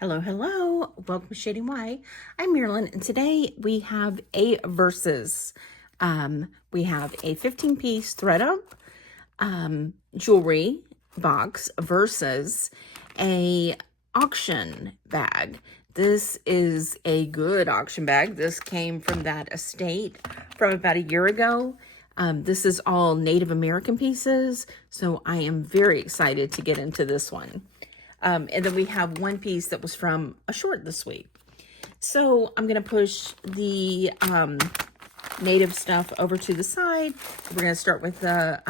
Hello, hello. Welcome to Shading Y. I'm Marilyn, and today we have a versus. We have a 15-piece ThredUP jewelry box versus a auction bag. This is a good auction bag. This came from that estate from about a year ago. This is all Native American pieces, so I am very excited to get into this one. And then we have one piece that was from a short this week. So I'm going to push the native stuff over to the side. We're going to start with the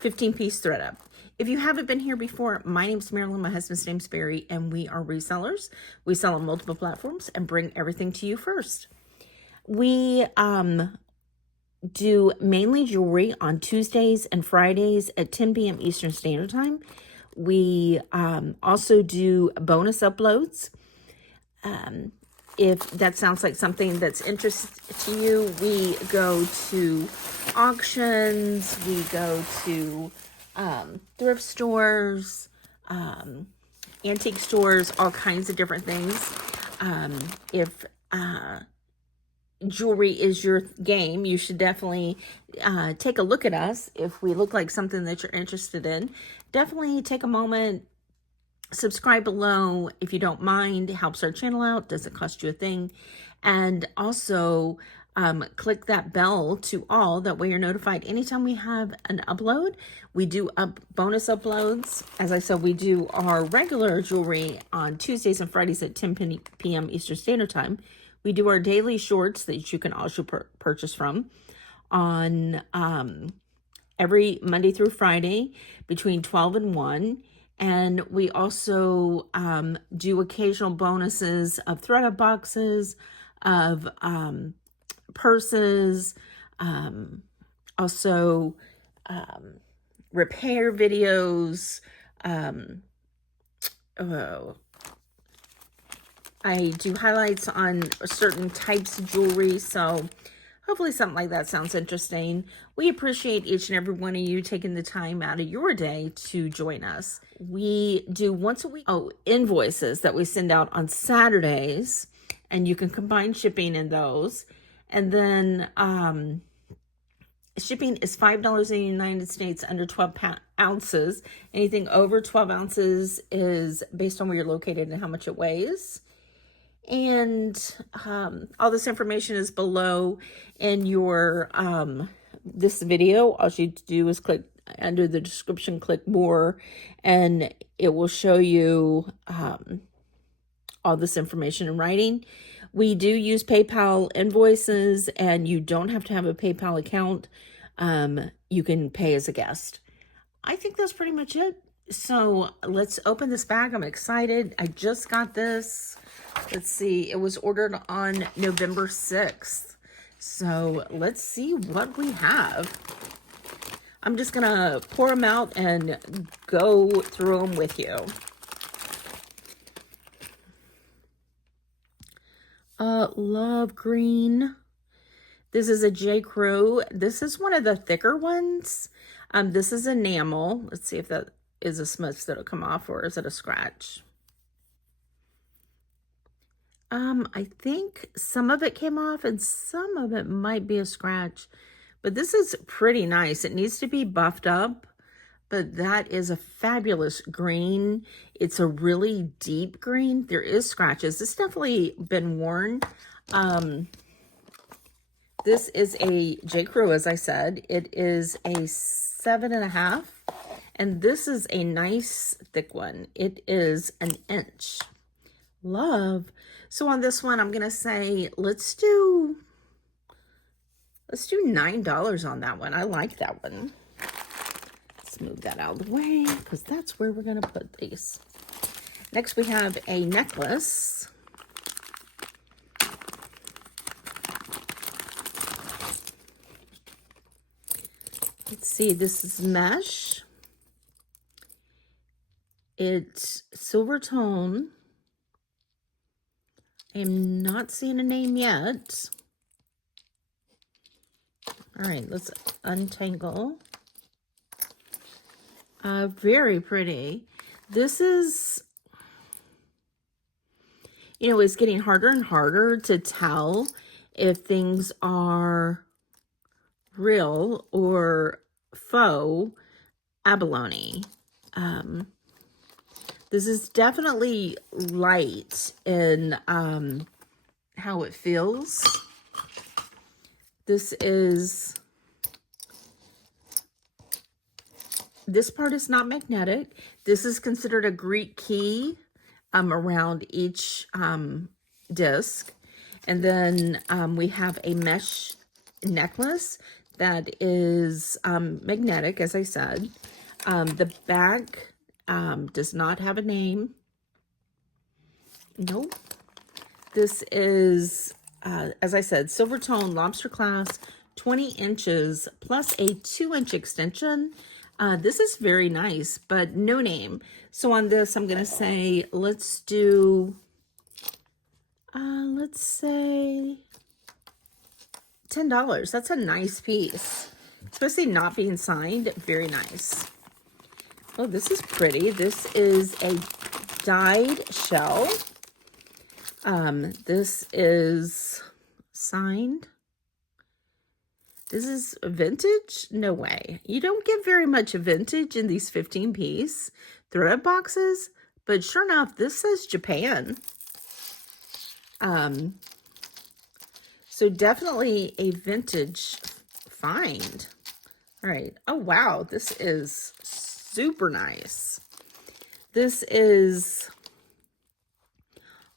15-piece ThredUP. If you haven't been here before, my name's Marilyn, my husband's name's Barry, and we are resellers. We sell on multiple platforms and bring everything to you first. We do mainly jewelry on Tuesdays and Fridays at 10 p.m. Eastern Standard Time. We also do bonus uploads. If that sounds like something that's interesting to you, we go to auctions, we go to thrift stores, antique stores, all kinds of different things. If jewelry is your game, you should definitely take a look at us. If we look like something that you're interested in, definitely take a moment, subscribe below if you don't mind. It helps our channel out, doesn't cost you a thing. And also click that bell to all, that way you're notified anytime we have an upload. We do bonus uploads. As I said, we do our regular jewelry on Tuesdays and Fridays at 10 p.m. Eastern Standard Time. We do our daily shorts that you can also purchase from on every Monday through Friday between 12 and 1. And we also do occasional bonuses of ThredUP boxes, of purses, also repair videos. I do highlights on certain types of jewelry, so hopefully something like that sounds interesting. We appreciate each and every one of you taking the time out of your day to join us. We do once a week, invoices that we send out on Saturdays, and you can combine shipping in those. And then shipping is $5 in the United States under 12 ounces. Anything over 12 ounces is based on where you're located and how much it weighs. And all this information is below in your this video. All you need to do is click under the description, click more, and it will show you all this information in writing. We do use PayPal invoices, and you don't have to have a PayPal account. You can pay as a guest. I think that's pretty much it. So let's open this bag. I'm excited. I just got this. Let's see. It was ordered on November 6th. So let's see what we have. I'm just going to pour them out and go through them with you. Love green. This is a J. Crew. This is one of the thicker ones. This is enamel. Let's see if that is a smudge that'll come off, or is it a scratch? I think some of it came off and some of it might be a scratch, but this is pretty nice. It needs to be buffed up, but that is a fabulous green. It's a really deep green. There is scratches. It's definitely been worn. This is a J. Crew, as I said. It is a 7.5, and this is a nice thick one. It is an inch. Love. So on this one, I'm gonna say let's do $9 on that one. I like that one. Let's move that out of the way because that's where we're gonna put these. Next, we have a necklace. Let's see, this is mesh. It's silver tone. I am not seeing a name yet. All right, let's untangle. Very pretty. This is you know, it's getting harder and harder to tell if things are real or faux abalone. This is definitely light in how it feels. This part is not magnetic. This is considered a Greek key around each disc. And then we have a mesh necklace that is magnetic, as I said. The back does not have a name. Nope. This is, as I said, silver tone lobster clasp, 20 inches plus a 2-inch extension. This is very nice, but no name. So on this, I'm going to say, let's do, let's say $10. That's a nice piece, especially not being signed. Very nice. Oh, this is pretty. This is a dyed shell. This is signed. This is vintage? No way. You don't get very much vintage in these 15-piece ThredUP boxes, but sure enough, this says Japan. So definitely a vintage find. All right. Oh, wow. This is super nice. This is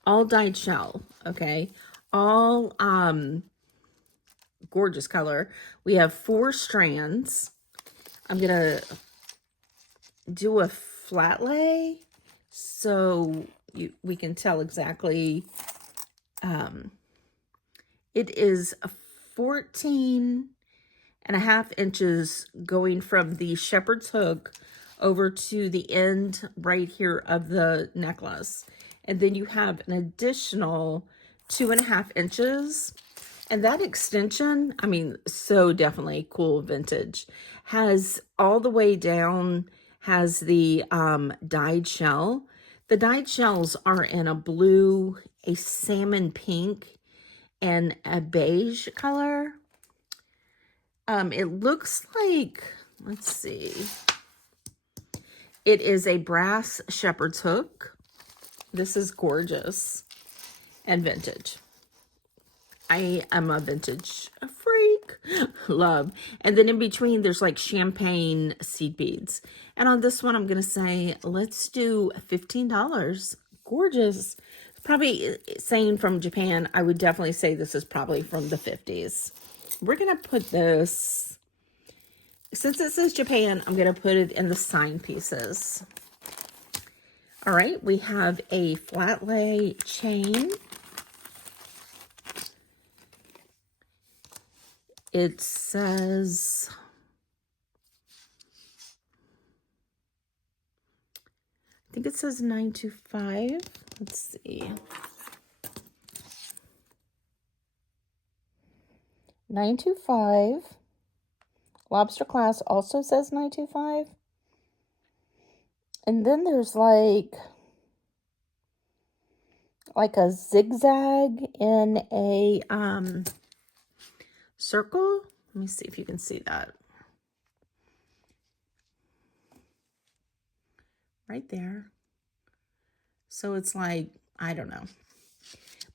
all dyed shell. Okay. All gorgeous color. We have 4 strands. I'm going to do a flat lay so we can tell exactly. It is 14.5 inches going from the shepherd's hook over to the end right here of the necklace. And then you have an additional 2.5 inches. And that extension, I mean, so definitely cool vintage. Has all the way down, has the dyed shell. The dyed shells are in a blue, a salmon pink, and a beige color. It looks like, let's see. It is a brass shepherd's hook. This is gorgeous and vintage. I am a vintage freak. Love. And then in between, there's like champagne seed beads. And on this one, I'm going to say, let's do $15. Gorgeous. Probably saying from Japan, I would definitely say this is probably from the 50s. We're going to put this, since it says Japan, I'm going to put it in the sign pieces. All right, we have a flat lay chain. It says, I think it says 925. Let's see. 925. Lobster class also says 925. And then there's like a zigzag in a circle. Let me see if you can see that. Right there. So it's like, I don't know.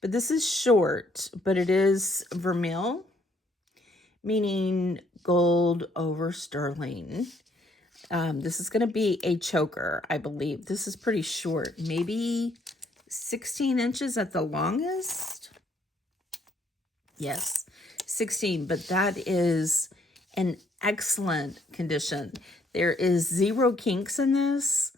But this is short, but it is vermeil, meaning gold over sterling. This is going to be a choker, I believe. This is pretty short, maybe 16 inches at the longest. Yes, 16, but that is an excellent condition. There is 0 kinks in this,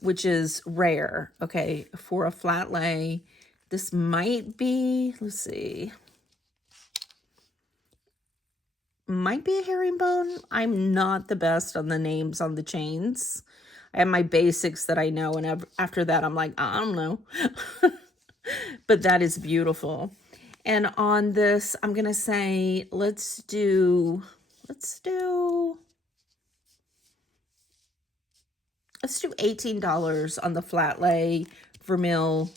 which is rare, okay, for a flat lay. This might be, let's see, might be a herringbone. I'm not the best on the names on the chains. I have my basics that I know, and after that, I'm like, I don't know. But that is beautiful. And on this, I'm going to say, let's do $18 on the flat lay vermeil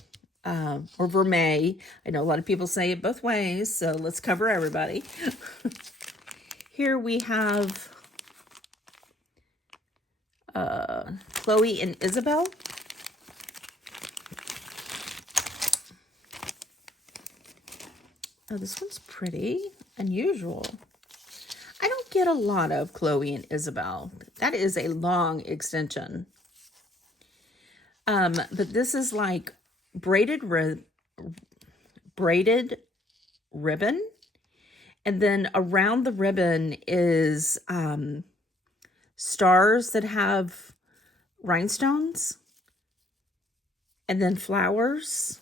or vermeil. I know a lot of people say it both ways, so let's cover everybody. Here we have Chloe and Isabel. Oh, this one's pretty unusual. I don't get a lot of Chloe and Isabel. That is a long extension. But this is like braided ribbon. And then around the ribbon is stars that have rhinestones. And then flowers.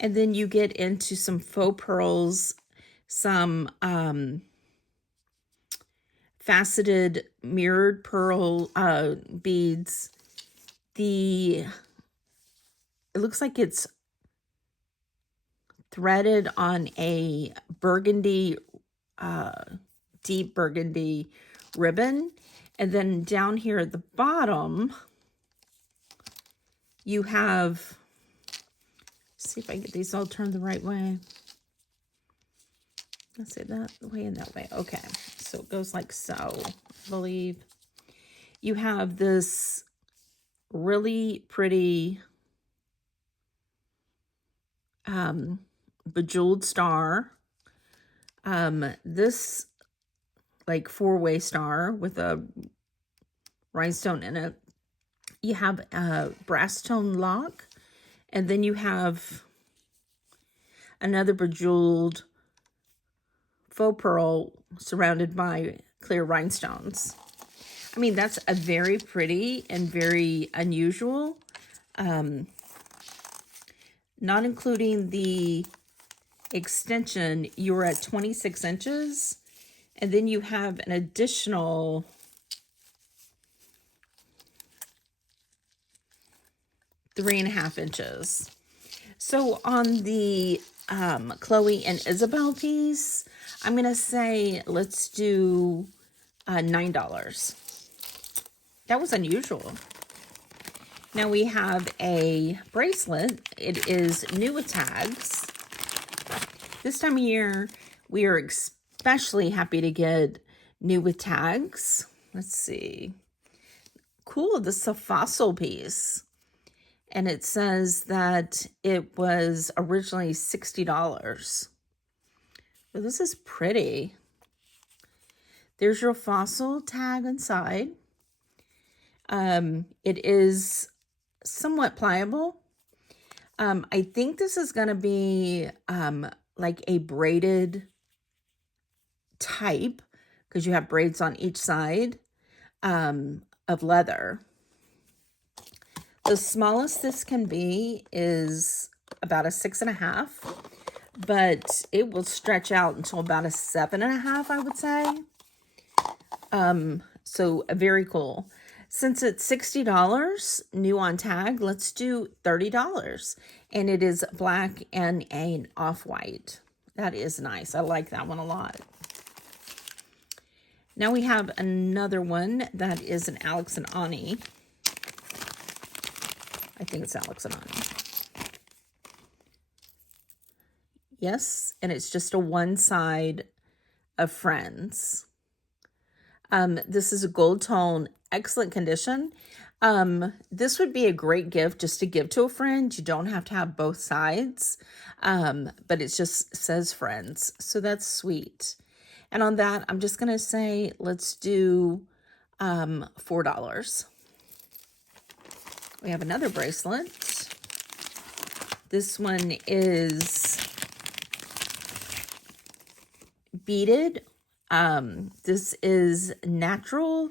And then you get into some faux pearls, some faceted mirrored pearl beads. It looks like it's threaded on a burgundy, deep burgundy ribbon. And then down here at the bottom, you have, see if I can get these all turned the right way. Let's say that way and that way. Okay, so it goes like so, I believe. You have this really pretty bejeweled star. This like four-way star with a rhinestone in it. You have a brass tone lock, and then you have another bejeweled faux pearl surrounded by clear rhinestones. I mean, that's a very pretty and very unusual. Not including the extension, you're at 26 inches. And then you have an additional 3.5 inches. So on the Chloe and Isabel piece, I'm going to say let's do $9. That was unusual. Now we have a bracelet. It is new with tags. This time of year, we are especially happy to get new with tags. Let's see. Cool, this is a fossil piece. And it says that it was originally $60. So this is pretty. There's your fossil tag inside. It is somewhat pliable. I think this is going to be like a braided type, because you have braids on each side of leather. The smallest this can be is about a 6.5, but it will stretch out until about a 7.5, I would say. So very cool. Since it's $60 new on tag, let's do $30. And it is black and an off-white. That is nice. I like that one a lot. Now we have another one that is an Alex and Ani. I think it's Alex and Ani. Yes, and it's just a one side of Friends. This is a gold tone, excellent condition. This would be a great gift just to give to a friend. You don't have to have both sides, but it just says Friends. So that's sweet. And on that, I'm just going to say, let's do $4. We have another bracelet. This one is beaded. This is natural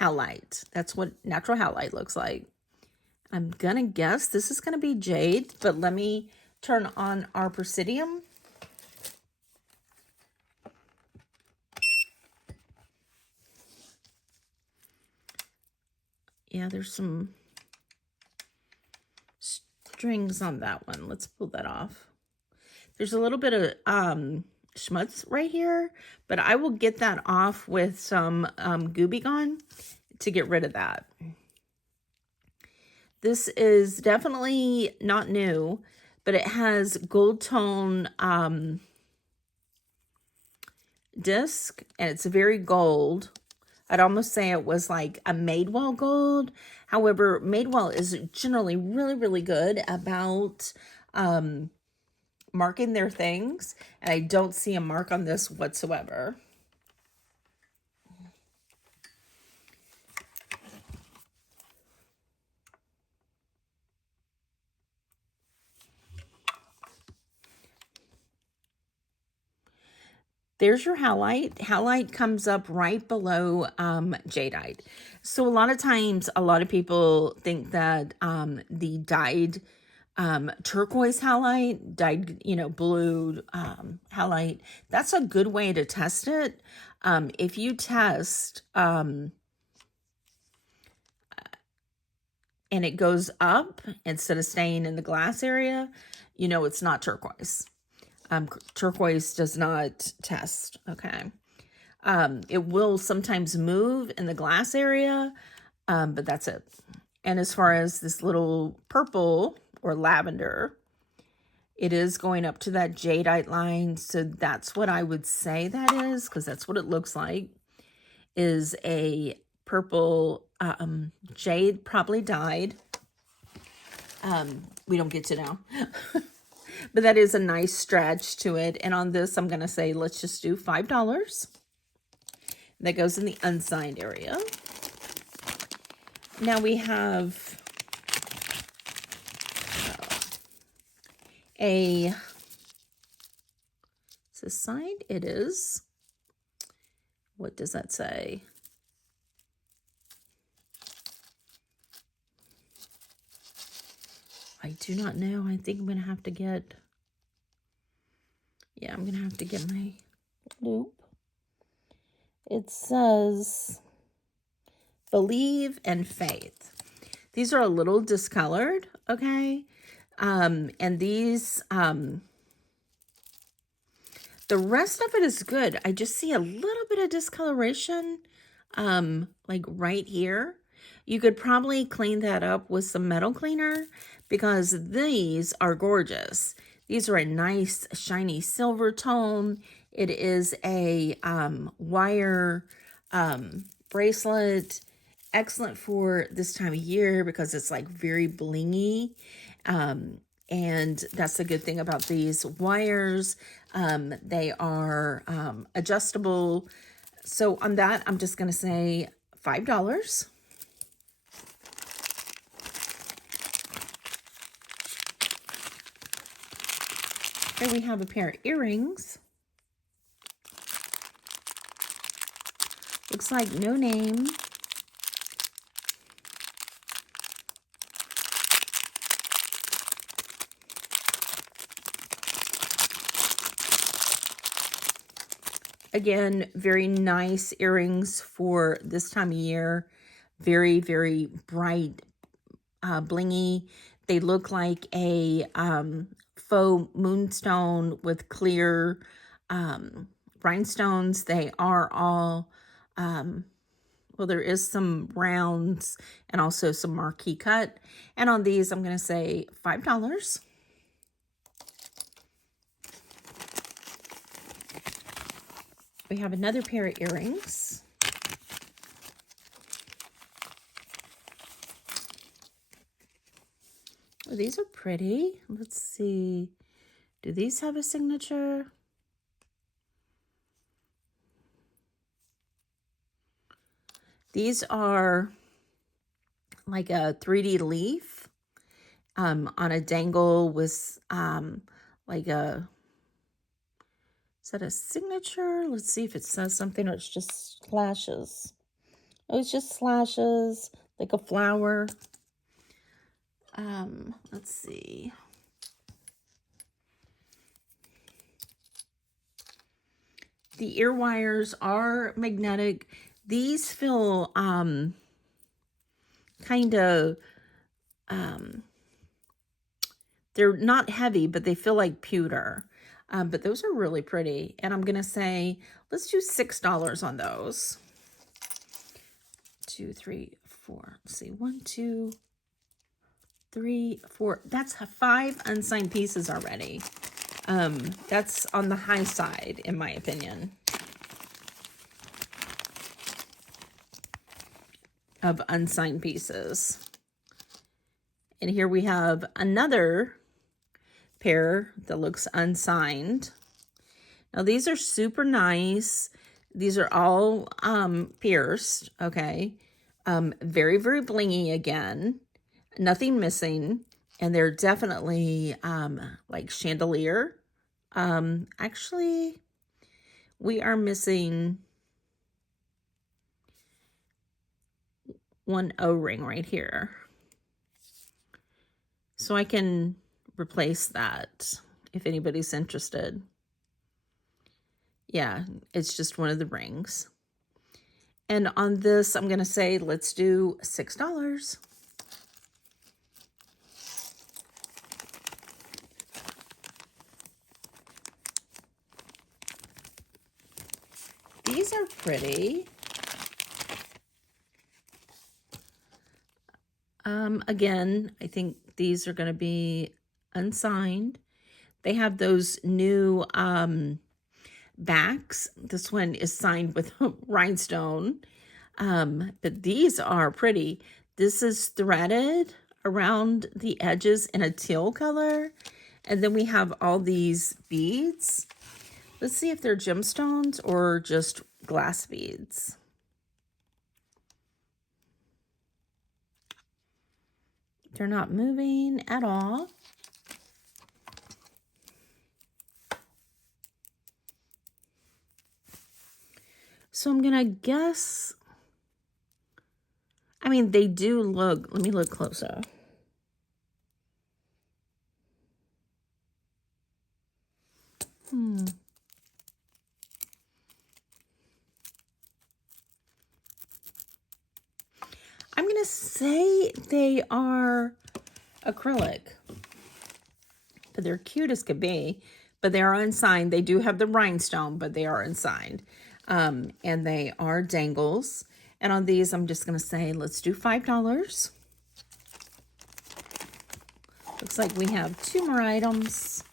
howlite. That's what natural howlite looks like. I'm gonna guess this is gonna be jade, but let me turn on our Presidium. Yeah, there's some strings on that one. Let's pull that off. There's a little bit of schmutz right here, but I will get that off with some Gooby Gone to get rid of that. This is definitely not new, but it has gold tone disc, and it's very gold. I'd almost say it was like a Madewell gold. However, Madewell is generally really, really good about marking their things, and I don't see a mark on this whatsoever. There's your halite. Halite comes up right below jadeite. So a lot of times, a lot of people think that the dyed turquoise halite, dyed, blue halite, that's a good way to test it. If you test and it goes up instead of staying in the glass area, it's not turquoise. Turquoise does not test, okay? It will sometimes move in the glass area, but that's it. And as far as this little purple or lavender, it is going up to that jadeite line, so that's what I would say that is, because that's what it looks like, is a purple jade, probably dyed. We don't get to know. But that is a nice stretch to it. And on this, I'm going to say, let's just do $5. That goes in the unsigned area. Now we have is this signed? It is. What does that say? I do not know. I think I'm going to have to get, I'm going to have to get my loop. It says, believe and faith. These are a little discolored, okay? And these, the rest of it is good. I just see a little bit of discoloration, like right here. You could probably clean that up with some metal cleaner, because these are gorgeous. These are a nice shiny silver tone. It is a wire bracelet. Excellent for this time of year because it's like very blingy. And that's the good thing about these wires. They are adjustable. So on that, I'm just going to say $5. Here we have a pair of earrings. Looks like no name. Again, very nice earrings for this time of year. Very, very bright, blingy. They look like a faux moonstone with clear rhinestones. They are all, well, there is some rounds and also some marquee cut. And on these, I'm going to say $5. We have another pair of earrings. Oh, these are pretty. Let's see. Do these have a signature? These are like a 3D leaf on a dangle with like a, is that a signature? Let's see if it says something or it's just slashes. Oh, it's just slashes, like a flower. Let's see. The ear wires are magnetic. These feel kind of, they're not heavy, but they feel like pewter. But those are really pretty. And I'm going to say, let's do $6 on those. 2, 3, 4. Let's see. 1, 2, 3, 4. That's 5 unsigned pieces already. That's on the high side, in my opinion, of unsigned pieces. And here we have another pair that looks unsigned. Now these are super nice. These are all pierced, okay? Very, very blingy again. Nothing missing. And they're definitely like chandelier. Actually, we are missing one O-ring right here. So I can replace that if anybody's interested. Yeah, it's just one of the rings. And on this, I'm going to say, let's do $6. These are pretty. Again, I think these are going to be unsigned. They have those new backs. This one is signed with rhinestone. But these are pretty. This is threaded around the edges in a teal color. And then we have all these beads. Let's see if they're gemstones or just glass beads. They're not moving at all. So I'm gonna guess, I mean, they do look, let me look closer. I'm gonna say they are acrylic, but they're cute as could be, but they are unsigned. They do have the rhinestone, but they are unsigned. And they are dangles. And on these, I'm just going to say, let's do $5. Looks like we have 2 more items.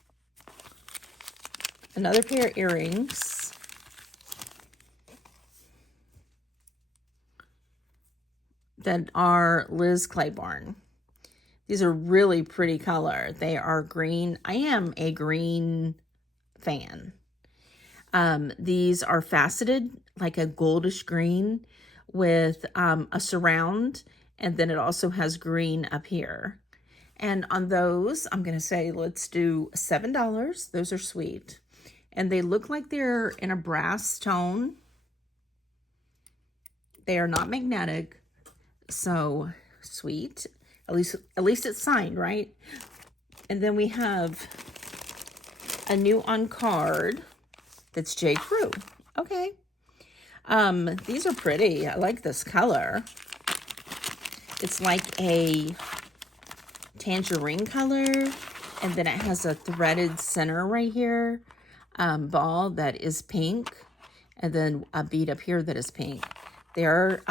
Another pair of earrings. That are Liz Claiborne. These are really pretty color. They are green. I am a green fan. These are faceted, like a goldish green with a surround, and then it also has green up here. And on those, I'm going to say, let's do $7. Those are sweet. And they look like they're in a brass tone. They are not magnetic, so sweet. At least it's signed, right? And then we have a new on card. That's J. Crew. Okay. These are pretty. I like this color. It's like a tangerine color. And then it has a threaded center right here. Ball that is pink. And then a bead up here that is pink. They're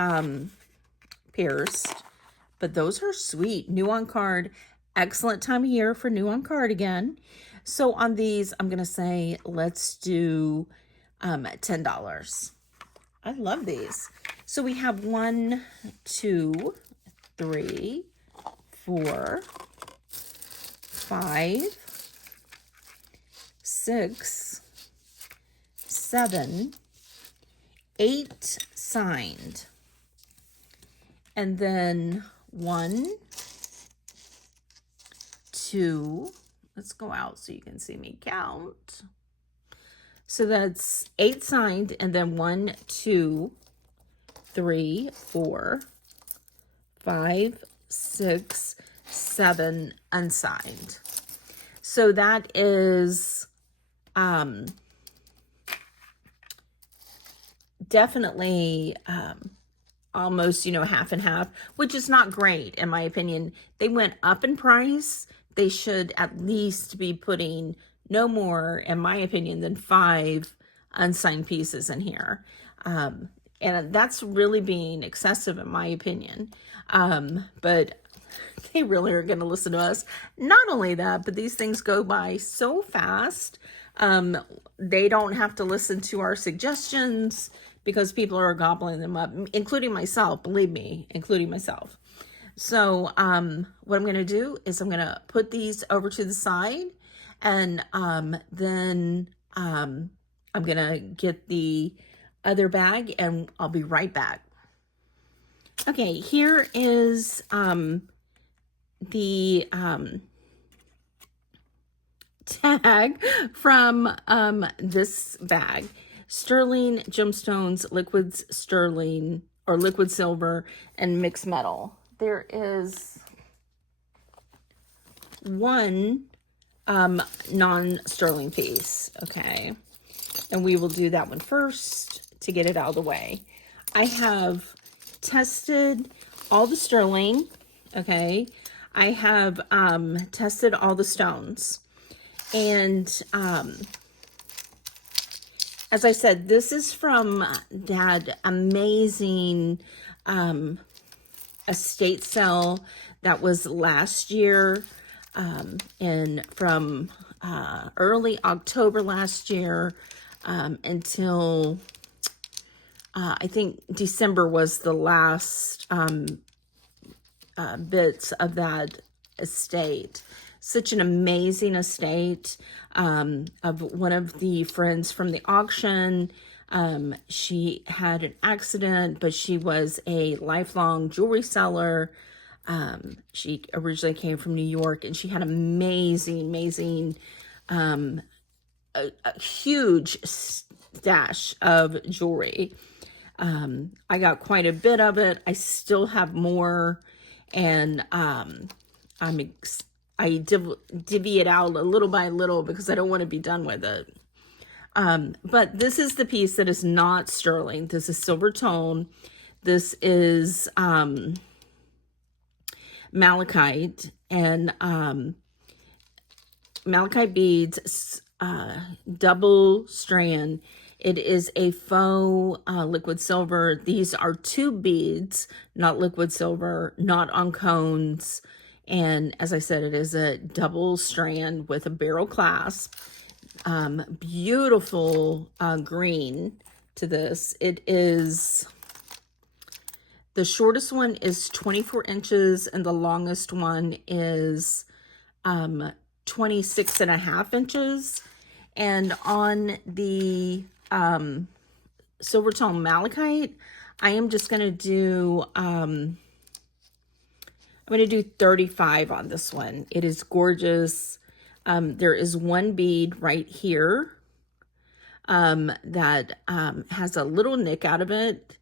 pierced. But those are sweet. New on card. Excellent time of year for new on card again. So on these, I'm going to say, let's do $10. I love these. So we have 1, 2, 3, 4, 5, 6, 7, 8 signed. And then 1, 2, let's go out so you can see me count. So that's 8 signed, and then 1, 2, 3, 4, 5, 6, 7 unsigned. So that is definitely almost, half and half, which is not great in my opinion. They went up in price. They should at least be putting no more, in my opinion, than 5 unsigned pieces in here. And that's really being excessive in my opinion. But they really are going to listen to us. Not only that, but these things go by so fast. They don't have to listen to our suggestions because people are gobbling them up, including myself, believe me, including myself. So what I'm going to do is I'm going to put these over to the side, and then I'm going to get the other bag, and I'll be right back. Okay, here is the tag from this bag. Sterling gemstones, liquids sterling or liquid silver, and mixed metal. There is one non-sterling piece, okay? And we will do that one first to get it out of the way. I have tested all the sterling, okay? I have tested all the stones. And as I said, this is from that amazing estate sale that was last year, and from early October last year until I think December was the last bits of that estate. Such an amazing estate of one of the friends from the auction. She had an accident, but she was a lifelong jewelry seller. She originally came from New York, and she had amazing, a huge stash of jewelry. I got quite a bit of it. I still have more, and I divvy it out a little by little because I don't want to be done with it. But this is the piece that is not sterling. This is silver tone. This is malachite, and malachite beads, double strand. It is a faux liquid silver. These are 2 beads, not liquid silver, not on cones. And as I said, it is a double strand with a barrel clasp. Beautiful green to this. It is, the shortest one is 24 inches and the longest one is 26.5 inches. And on the silver tone malachite, I am just going to do, I'm going to do 35 on this one. It is gorgeous. There is one bead right here that has a little nick out of it.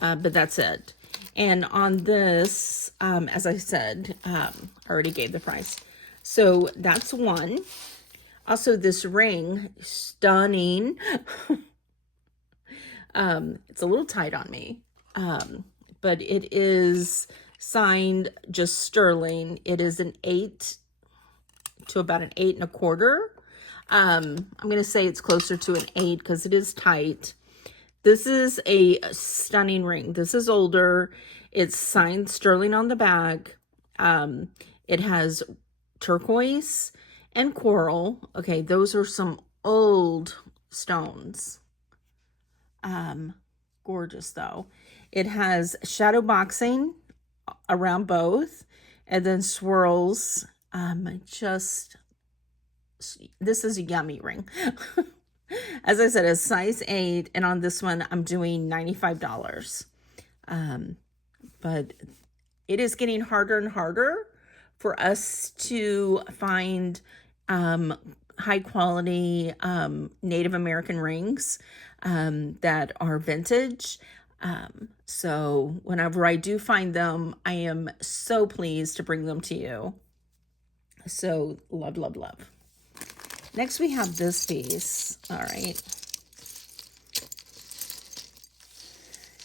But that's it. And on this, as I said, I already gave the price. So that's one. Also, this ring, stunning. It's a little tight on me, but it is signed just sterling. It is an 8 to about an 8 1/4. I'm going to say it's closer to an 8 because it is tight. This is a stunning ring. This is older. It's signed sterling on the back. It has turquoise and coral. Okay, those are some old stones. Gorgeous though. It has shadow boxing around both, and then swirls. This is a yummy ring. As I said, a size 8, and on this one, I'm doing $95. But it is getting harder and harder for us to find high quality Native American rings that are vintage. So whenever I do find them, I am so pleased to bring them to you. So love, love, love. Next, we have this piece. All right.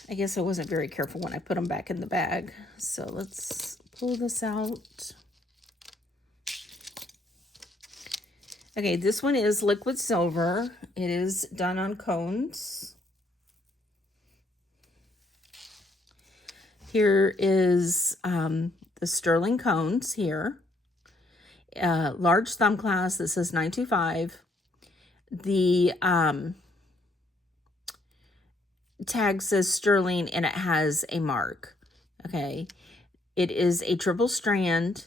I guess I wasn't very careful when I put them back in the bag. So let's pull this out. Okay, this one is liquid silver. It is done on cones. Here is the sterling cones here. Large thumb class, this is 925. The tag says sterling and it has a mark. Okay, it is a triple strand,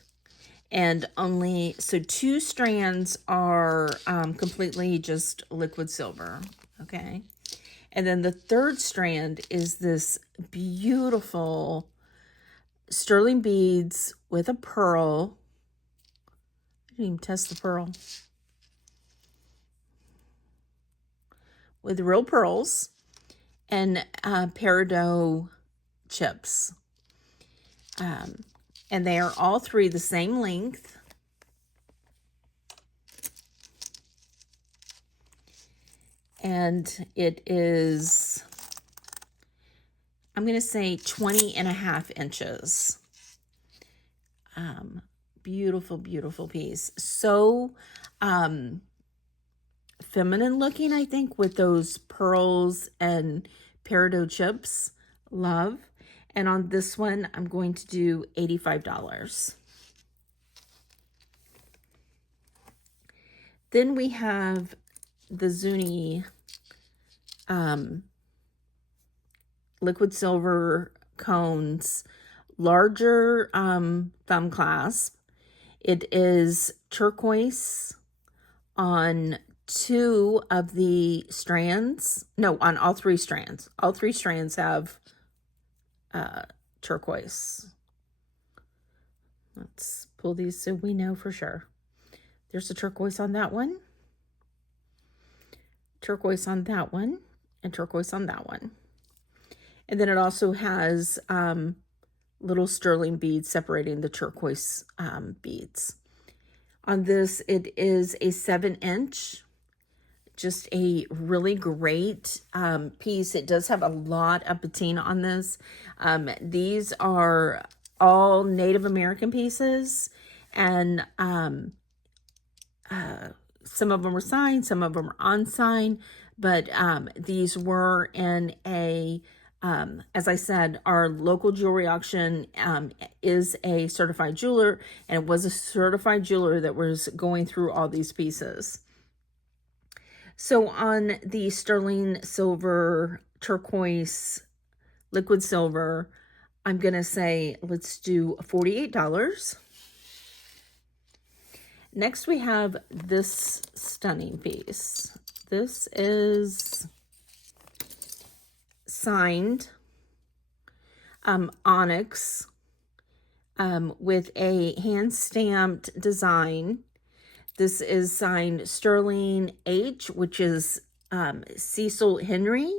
and only, so 2 strands are completely just liquid silver. Okay, and then the 3rd strand is this beautiful sterling beads with a pearl. I didn't even test the pearl. With real pearls and peridot chips. And they are all 3 the same length. And it is, I'm going to say 20.5 inches. Beautiful, beautiful piece. So feminine looking, I think, with those pearls and peridot chips. Love. And on this one, I'm going to do $85. Then we have the Zuni liquid silver cones, larger thumb clasp. It is turquoise on 2 of the strands. No, on all 3 strands. All 3 strands have turquoise. Let's pull these so we know for sure. There's a turquoise on that one, turquoise on that one, and turquoise on that one. And then it also has little sterling beads separating the turquoise beads. On this, it is a 7-inch. Just a really great piece. It does have a lot of patina on this. These are all Native American pieces, and some of them are signed, some of them are unsigned, but these were in a, as I said, our local jewelry auction is a certified jeweler, and it was a certified jeweler that was going through all these pieces. So on the sterling silver, turquoise, liquid silver, I'm going to say let's do $48. Next we have this stunning piece. This is signed onyx with a hand-stamped design. This is signed Sterling H, which is Cecil Henry,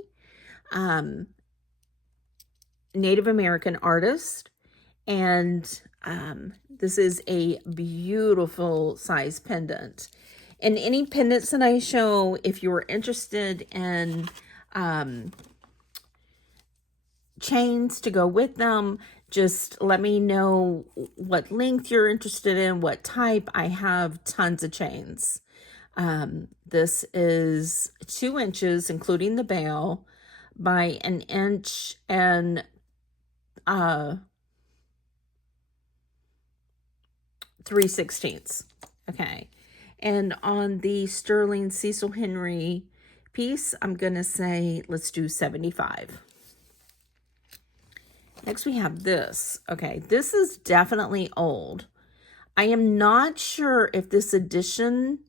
Native American artist. And this is a beautiful size pendant. And any pendants that I show, if you're interested in chains to go with them, just let me know what length you're interested in, what type. I have tons of chains. This is 2 inches, including the bail, by 1 inch and 3/16. Okay. And on the sterling Cecil Henry piece, I'm going to say let's do $75. Next we have this. Okay, this is definitely old. I am not sure if this edition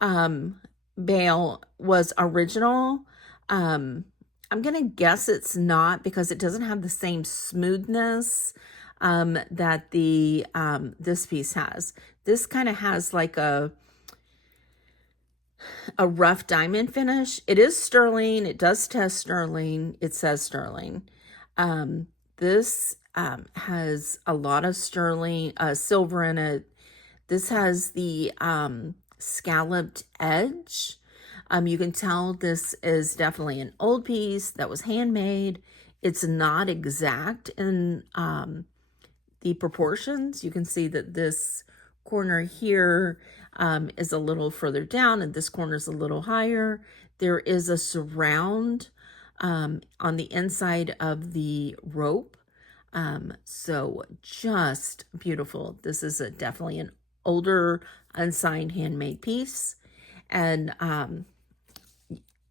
bail was original. I'm going to guess it's not, because it doesn't have the same smoothness that the this piece has. This kind of has like a rough diamond finish. It is sterling. It does test sterling. It says sterling. This has a lot of sterling, silver in it. This has the scalloped edge. You can tell this is definitely an old piece that was handmade. It's not exact in the proportions. You can see that this corner here is a little further down, and this corner is a little higher. There is a surround on the inside of the rope. So just beautiful. This is definitely an older unsigned handmade piece. And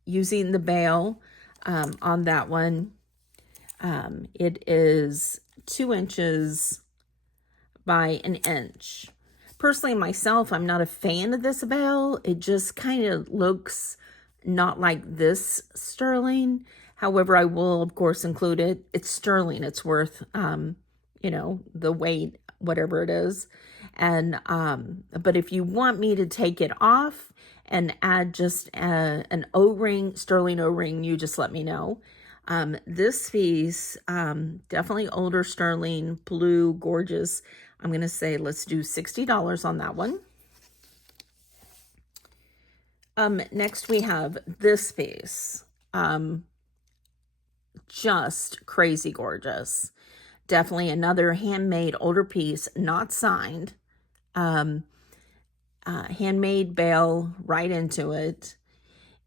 using the bail on that one, it is 2 inches by 1 inch. Personally, myself, I'm not a fan of this bail. It just kind of looks not like this sterling. However, I will, of course, include it. It's sterling. It's worth, you know, the weight, whatever it is. And, but if you want me to take it off and add just an O-ring, sterling O-ring, you just let me know. This piece, definitely older sterling, blue, gorgeous. I'm going to say let's do $60 on that one. Next we have this piece. Just crazy gorgeous. Definitely another handmade older piece, not signed. Handmade bail right into it.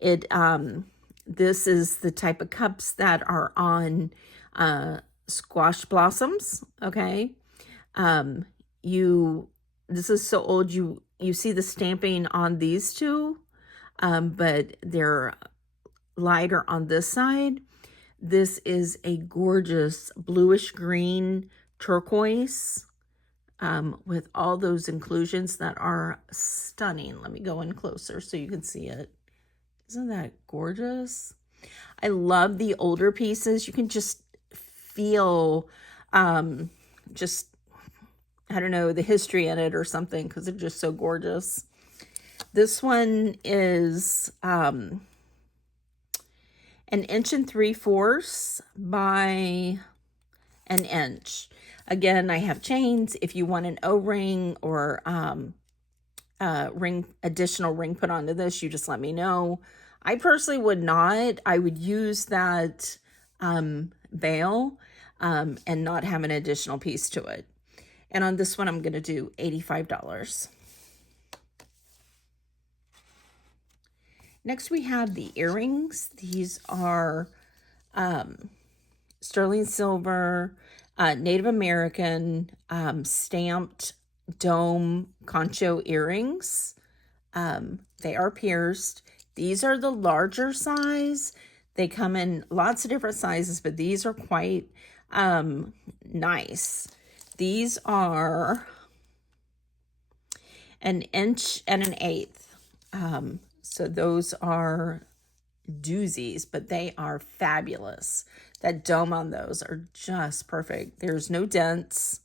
This is the type of cups that are on squash blossoms, okay? This is so old, you see the stamping on these two, but they're lighter on this side. This is a gorgeous bluish green turquoise with all those inclusions that are stunning. Let me go in closer so you can see it. Isn't that gorgeous? I love the older pieces. You can just feel just, I don't know, the history in it or something, because they're just so gorgeous. This one is 1 3/4 by 1 inch. Again, I have chains. If you want an O-ring or additional ring put onto this, you just let me know. I personally would not. I would use that bail and not have an additional piece to it. And on this one, I'm going to do $85. Next, we have the earrings. These are sterling silver, Native American stamped dome concho earrings. They are pierced. These are the larger size. They come in lots of different sizes, but these are quite nice. These are 1 1/8 inches. So those are doozies, but they are fabulous. That dome on those are just perfect. There's no dents,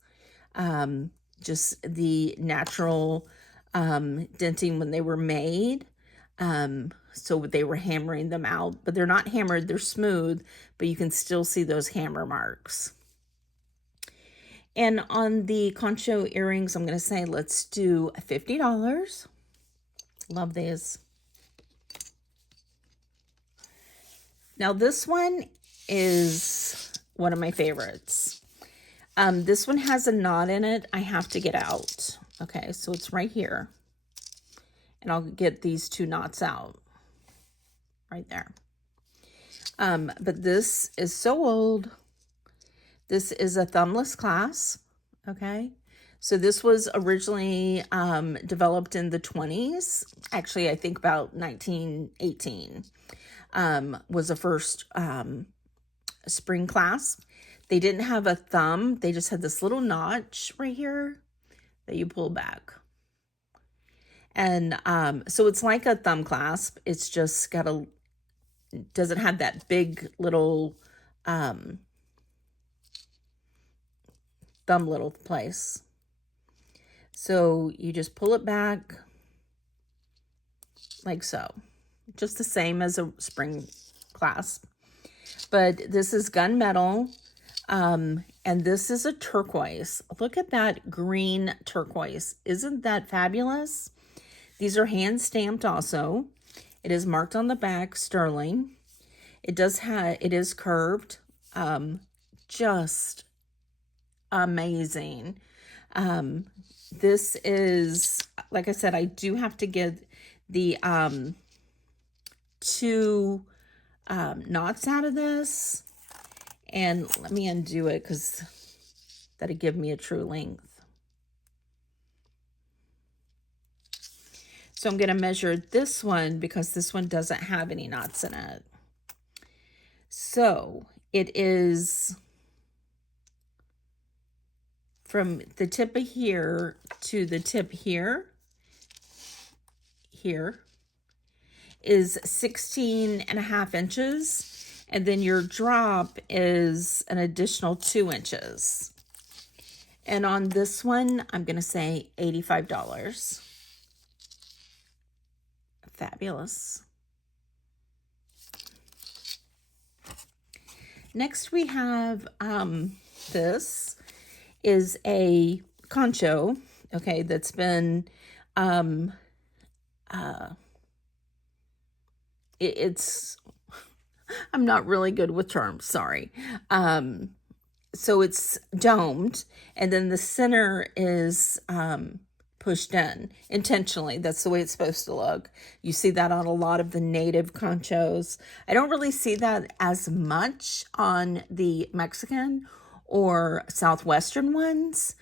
just the natural denting when they were made. So they were hammering them out, but they're not hammered, they're smooth, but you can still see those hammer marks. And on the concho earrings, I'm going to say let's do $50. Love these. Now this one is one of my favorites. This one has a knot in it. I have to get out. Okay, so it's right here. And I'll get these 2 knots out. Right there. But this is so old. This is a thumbless clasp. Okay. So this was originally developed in the 20s. Actually, I think about 1918 was the first spring clasp. They didn't have a thumb. They just had this little notch right here that you pull back. And so it's like a thumb clasp. It's just got doesn't have that big little thumb little place. So you just pull it back like so. Just the same as a spring clasp. But this is gunmetal. And this is a turquoise. Look at that green turquoise. Isn't that fabulous? These are hand stamped also. It is marked on the back, sterling. It is curved. Just amazing. this is, like I said, I do have to get the two knots out of this. And let me undo it because that'll give me a true length. So I'm going to measure this one because this one doesn't have any knots in it. So it is from the tip of here to the tip here is 16.5 inches. And then your drop is an additional 2 inches. And on this one, I'm going to say $85. Fabulous. Next we have, this is a concho, okay, that's been, it's, I'm not really good with terms, sorry. So it's domed, and then the center is pushed in intentionally. That's the way it's supposed to look. You see that on a lot of the native conchos. I don't really see that as much on the Mexican or Southwestern ones.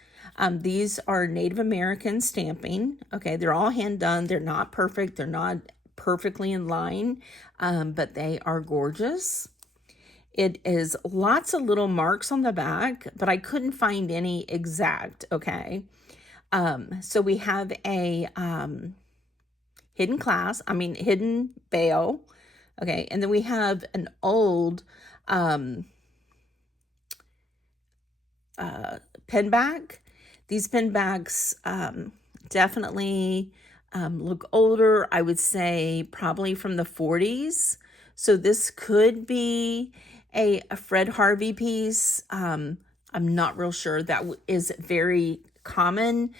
These are Native American stamping. Okay, they're all hand done. They're not perfect. They're not perfectly in line, but they are gorgeous. It is lots of little marks on the back, but I couldn't find any exact, okay? So we have a hidden bail, okay? And then we have an old pen back. These pen backs definitely look older. I would say probably from the 40s. So this could be a Fred Harvey piece. I'm not real sure. That is very common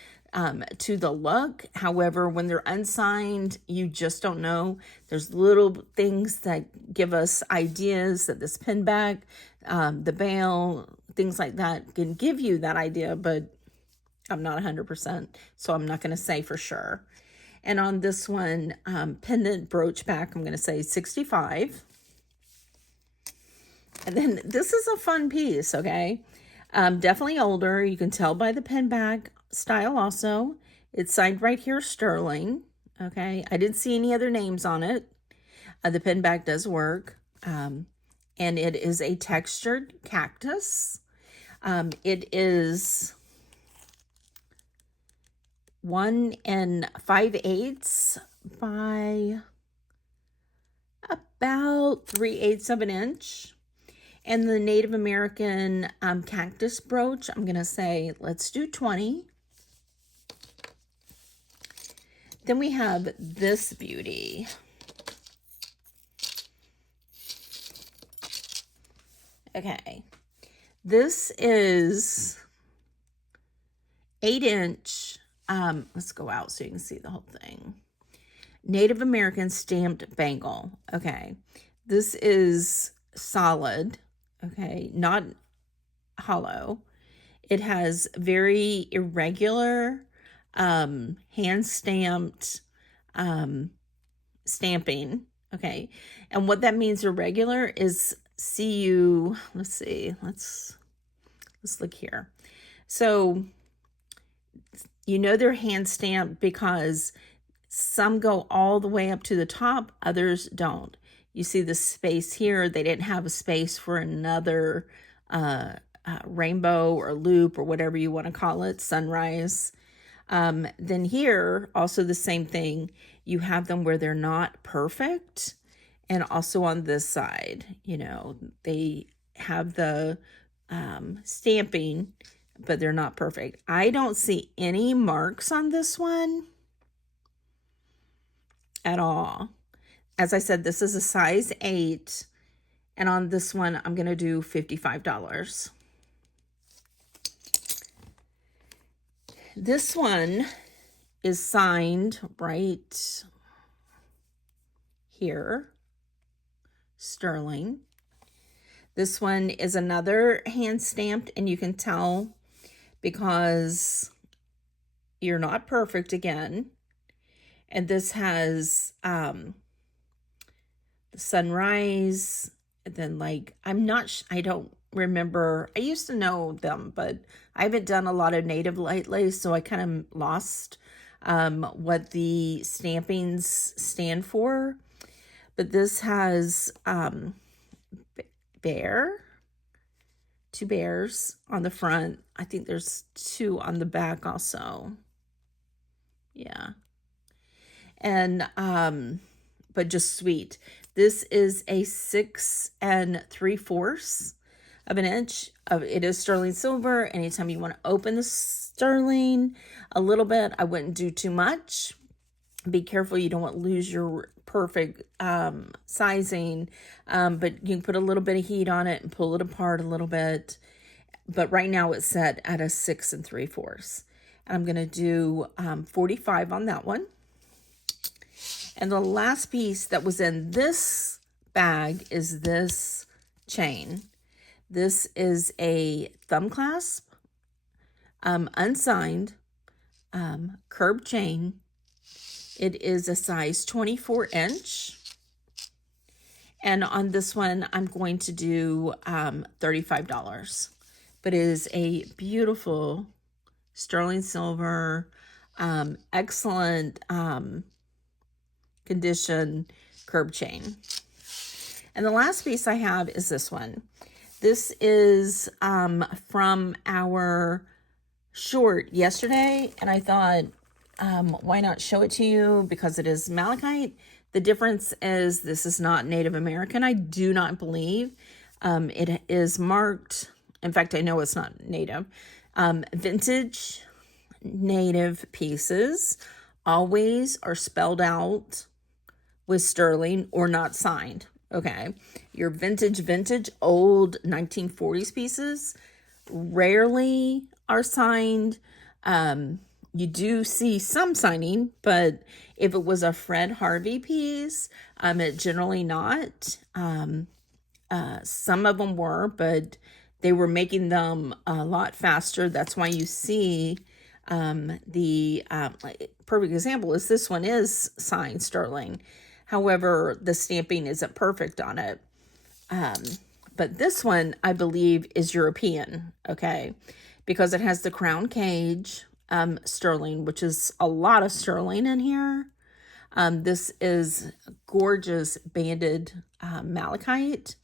to the look. However, when they're unsigned, you just don't know. There's little things that give us ideas that this pen back, the bail, things like that can give you that idea, but I'm not 100%, so I'm not going to say for sure. And on this one, pendant brooch back, I'm going to say 65. And then this is a fun piece, okay? Definitely older. You can tell by the pen back style also. It's signed right here, Sterling. Okay, I didn't see any other names on it. The pen back does work. And it is a textured cactus. It is 1 5/8 by about 3/8 of an inch. And the Native American cactus brooch, I'm going to say, let's do 20. Then we have this beauty. Okay. This is 8-inch. Let's go out so you can see the whole thing. Native American stamped bangle. Okay. This is solid. Okay, not hollow. It has very irregular hand-stamped stamping. Okay, and what that means irregular is let's see, let's look here. So you know they're hand stamped because some go all the way up to the top, others don't. You see the space here. They didn't have a space for another rainbow or loop or whatever you want to call it, sunrise. Then here, also the same thing. You have them where they're not perfect. And also on this side, you know, they have the stamping, but they're not perfect. I don't see any marks on this one at all. As I said, this is a size 8, and on this one, I'm going to do $55. This one is signed right here, Sterling. This one is another hand stamped, and you can tell because You're Not Perfect again. And this has the sunrise, and then like, I don't remember. I used to know them, but I haven't done a lot of native lately, so I kind of lost what the stampings stand for. But this has two bears on the front. I think there's two on the back also. Yeah. And but just sweet. This is a 6 3/4 of an inch. It is sterling silver. Anytime you want to open the sterling a little bit, I wouldn't do too much. Be careful you don't lose your perfect sizing, but you can put a little bit of heat on it and pull it apart a little bit. But right now it's set at a 6 3/4. And I'm going to do 45 on that one. And the last piece that was in this bag is this chain. This is a thumb clasp, unsigned, curb chain. It is a size 24 inch. And on this one, I'm going to do $35. But it is a beautiful sterling silver, excellent condition curb chain. And the last piece I have is this one. This is from our short yesterday, and I thought, why not show it to you, because it is malachite. The difference is this is not Native American. I do not believe it is marked. In fact, I know it's not Native. Vintage Native pieces always are spelled out with sterling or not signed. Okay, your vintage old 1940s pieces rarely are signed. You do see some signing, but if it was a Fred Harvey piece, it generally not. Some of them were, but they were making them a lot faster. That's why you see the perfect example is this one is signed sterling. However, the stamping isn't perfect on it. But this one, I believe, is European, okay? Because it has the crown cage sterling, which is a lot of sterling in here. This is gorgeous banded malachite.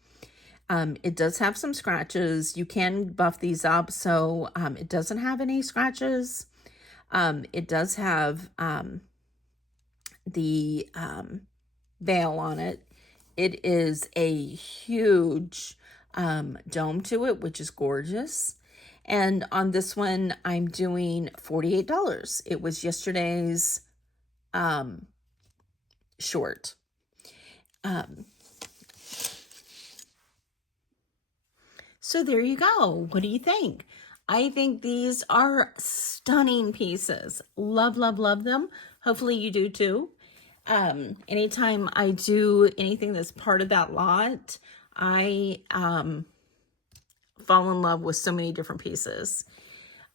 It does have some scratches. You can buff these up, so it doesn't have any scratches. It does have the veil on it. It is a huge dome to it, which is gorgeous. And on this one, I'm doing $48. It was yesterday's short. So there you go. What do you think? I think these are stunning pieces. Love, love, love them. Hopefully you do too. Anytime I do anything that's part of that lot, I fall in love with so many different pieces.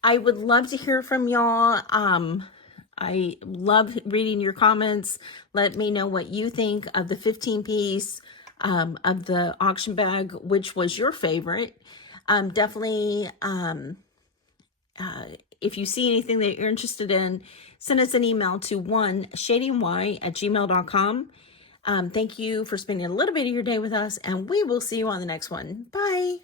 I would love to hear from y'all. I love reading your comments. Let me know what you think of the 15 piece of the auction bag. Which was your favorite? Definitely, if you see anything that you're interested in, send us an email to shading@gmail.com. Thank you for spending a little bit of your day with us, and we will see you on the next one. Bye.